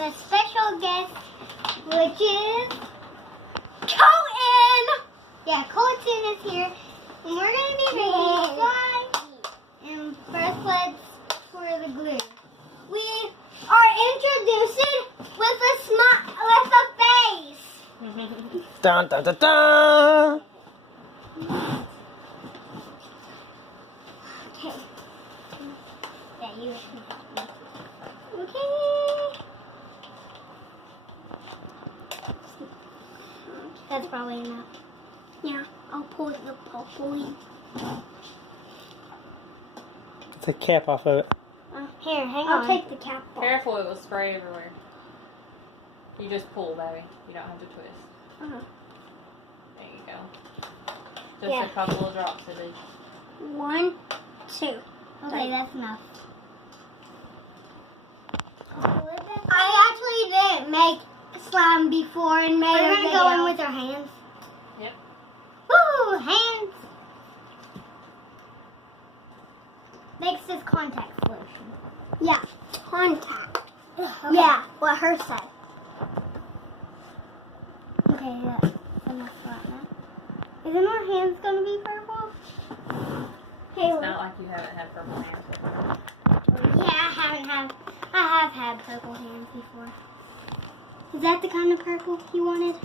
have a special guest, which is Colton. Yeah, Colton is here, and we're gonna be making slime. And first, let's pour the glue. We are introducing with a face. Dun dun dun dun. Okay. Yeah, you can help me. Okay. That's probably enough. Yeah, I'll pull the purple in. Take the cap off of it. Here, hang on. I'll take the cap off. Careful, it will spray everywhere. You just pull, baby. You don't have to twist. Uh-huh. There you go. Just a couple of drops of it. 1, 2. Okay, that's enough. I actually didn't make slime before and made a video. We're going to go in with our hands. Yep. Woo! Hands! Makes this contact solution. Yeah, contact. Okay. Yeah, what her said. Okay, that's enough right now. Isn't our hands going to be purple? It's not like you haven't had purple hands before. Yeah, I have had purple hands before. Is that the kind of purple you wanted?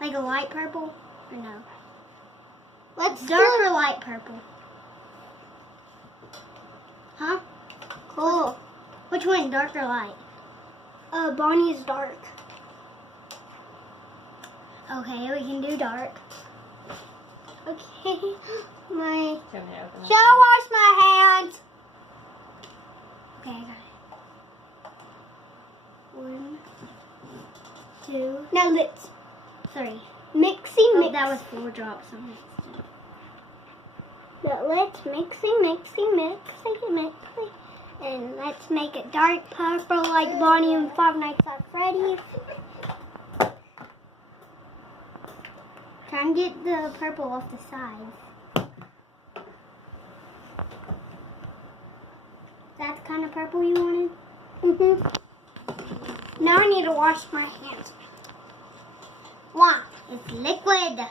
Like a light purple? Or no? Let's dark or light purple? Huh? Cool. Which one, dark or light? Bonnie's dark. Okay, we can do dark. Okay, Shall I wash my hands? Okay, I got it. 1, 2. Now let's. 3. Mix. That was 4 drops. So now let's mix. And let's make it dark purple like Bonnie and Five Nights at Freddy's. Try and get the purple off the sides. That's the kind of purple you wanted? Mm-hmm. Now I need to wash my hands. Why? It's liquid.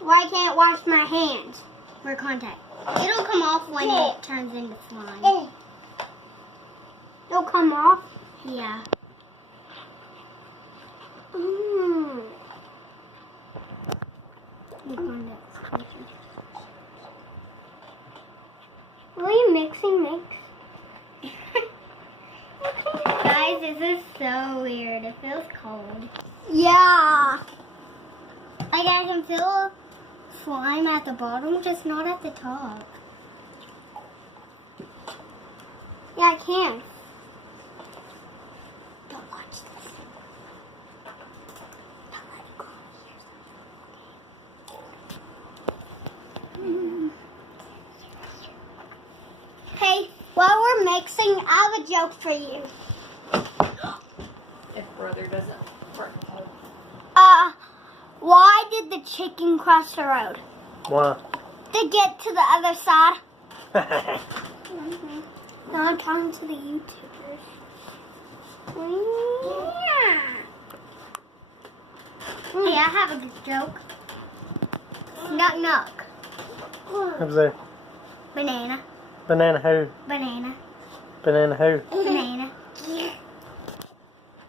Why can't I wash my hands? For contact. It'll come off when it turns into slime. It'll come off? Yeah. Will you mix? Guys, this is so weird. It feels cold. Yeah. Like I can feel slime at the bottom, just not at the top. Yeah, I can. Don't watch this. Don't let it go. Hey, while we're mixing, I have a joke for you. If brother doesn't work. Why did the chicken cross the road? Why? To get to the other side. Now I'm talking to the YouTubers. Yeah. Hey, I have a good joke. Knock. Who's there? Banana. Banana who? Banana. Banana who? Banana.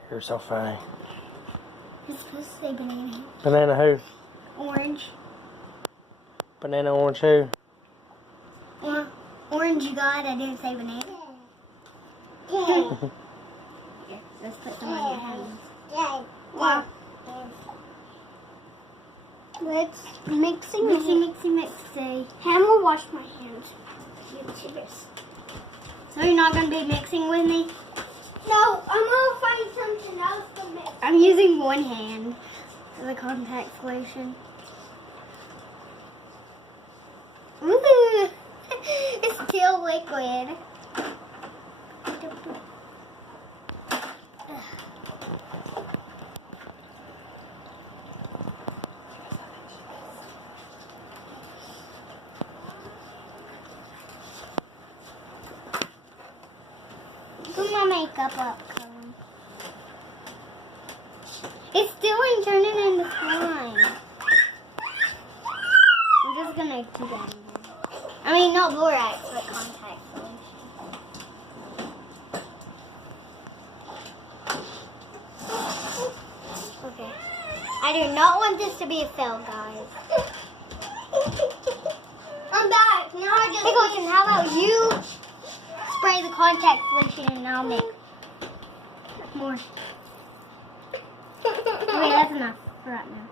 You're so funny. It's supposed to say banana. Banana who? Orange. Banana orange who? Orange you got, I didn't say banana. Here, let's put them on your hands. Wow. Let's mixing. Ham will wash my hands. YouTubers. So you're not going to be mixing with me? No, I'm going to find something else to mix. I'm using one hand for the contact solution. Ooh, it's still liquid. Put my makeup up, Colton. It's still ain't turning into slime. I'm just gonna keep adding it. I mean, not borax, but contact solution. Okay. I do not want this to be a fail, guys. I'm back. Now I just. Hey, Colton, how about you spray the contact solution and I'll make more. Okay, that's enough for right now.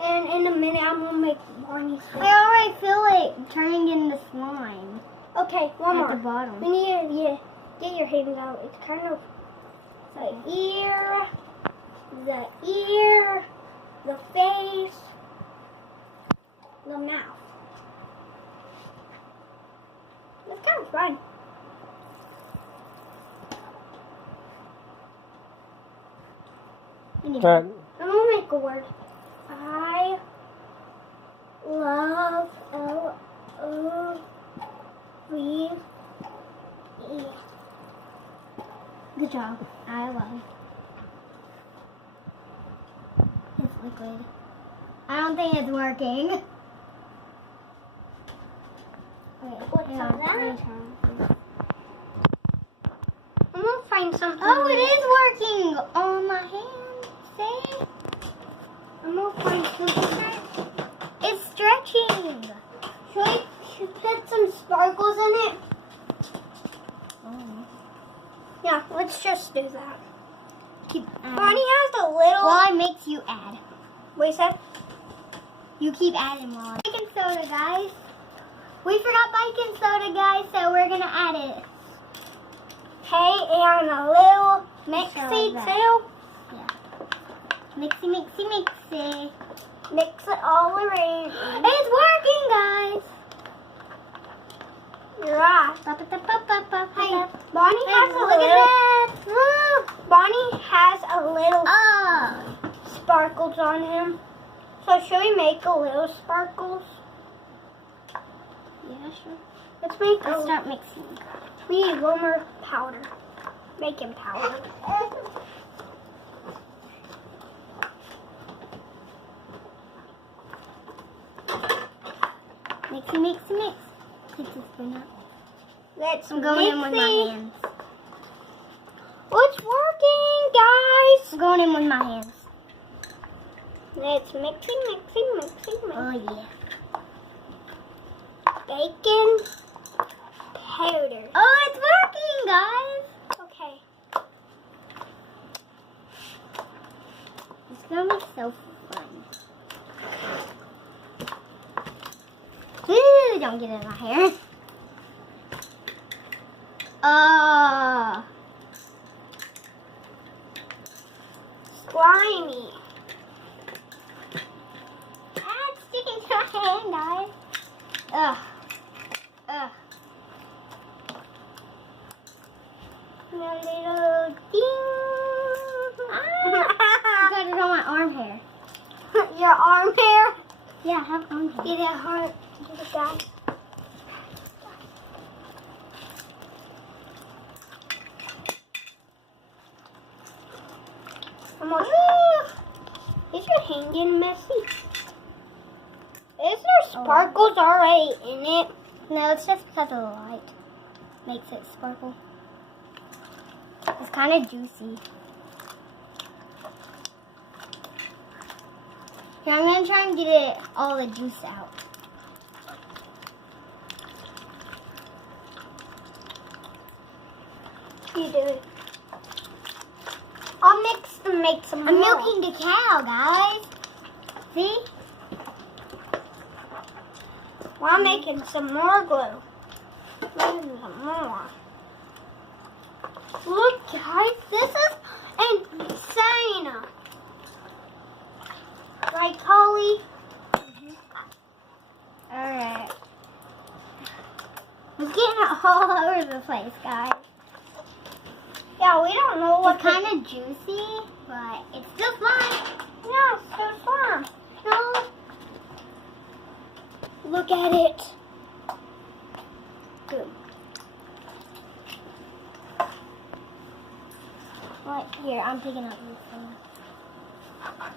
And in a minute, I'm gonna make Barney's face. I already feel it turning into slime. Okay, one more. At the bottom. We need to get your hands out. It's kind of the ear, the face, the mouth. That's kind of fun. Alright. I'm gonna make a word. I love L-O-V-E. Good job. I love. It's liquid. I don't think it's working. Okay, what's that? I'm gonna find something. Oh, it is working on my hand. See? I'm gonna find something. It's stretching. Should we put some sparkles in it? Oh. Yeah, let's just do that. Keep adding. Bonnie has a little. Well, I makes you add. What you said? You keep adding more. Baking soda, guys. We forgot baking soda, guys, so we're gonna add it. Okay, and a little mixy too. Yeah. Mixy, mixy, mixy. Mix it all around. It's working, guys. You're right. Hey, Bonnie has a little. Bonnie has a little sparkles on him. So should we make a little sparkles? Yeah, sure. Let's start mixing. We need one more powder. Baking powder. Mixy, mixy, mix. Take the spoon out. I'm going in with my hands. It's working, guys. I'm going in with my hands. Let's mixy. Oh, yeah. Bacon powder. Oh, it's working, guys. Okay. It's going to be so fun. Ooh, don't get it in my hair. Slimy. Ah, it's sticking to my hand, guys. Ugh. A little ding. I got it on my arm hair. Your arm hair? Yeah, I have arm hair. Get it hard. Get it down. Is your hand getting messy? Is there sparkles already in it? No, it's just because of the light makes it sparkle. It's kind of juicy. Here, I'm going to try and get all the juice out. You do it. I'll mix and make some more. I'm milking the cow, guys. See? Well, I'm making some more glue. Making some more. Look, guys, this is insane. Right, Collie? Alright. It's getting all over the place, guys. Yeah, we don't know what. It's kind of juicy, but it's still slime. Yeah, it's still slime. No. Look at it. Good. Right here, I'm picking up this one.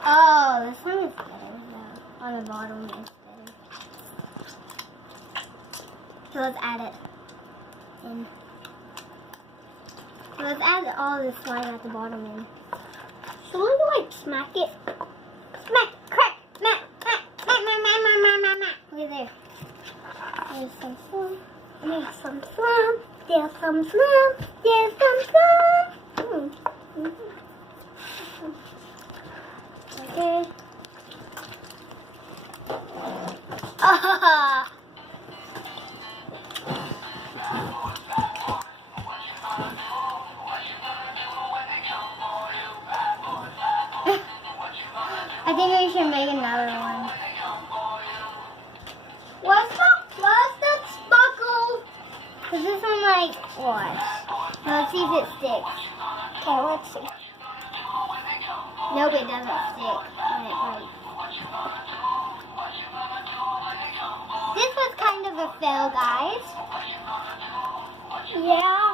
Oh, this one is better though. On the bottom is better. So let's add it in. So let's add all this slime at the bottom in. So we like smack it. Smack, crack, smack, smack, smack, smack, smack, smack, smack, smack. Look there. There's some slime. There's some slime. There's some slime. There's some slime. Okay. Ah. I think we should make another one. What's the sparkle? Cause this one like what? Now let's see if it sticks. Okay, let's see. Nope, it doesn't stick. Right. This was kind of a fail, guys. Yeah.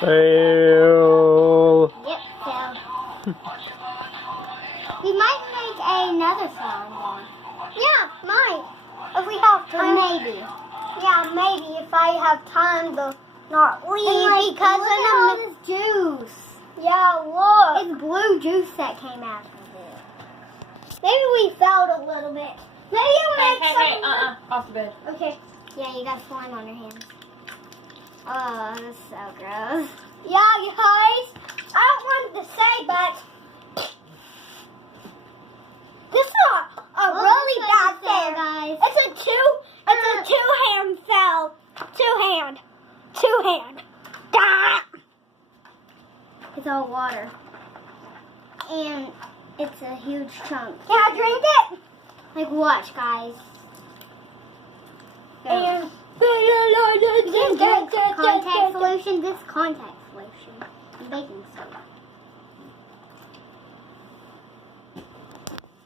Fail. Yep, fail. We might make another slime then. Yeah, might. If we have time. Maybe. Yeah, maybe if I have time to not leave because of all this juice. Yeah, look. It's blue juice that came out of it. Maybe we failed a little bit. Maybe you'll make some. Off the bed. Okay. Yeah, you got slime on your hands. Oh, that's so gross. Yeah, you guys. I don't want to say, but this is a really bad fail, guys. It's a two-hand fail. Two-hand. Ah! It's all water. And it's a huge chunk. Can I drink it? Like, watch, guys. And contact solution. This contact solution. And baking soda.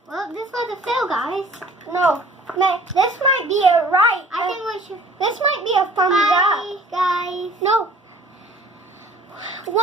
Well, this was a fail, guys. No. This might be a right. I think we should. This might be a thumbs up. Bye, guys. No.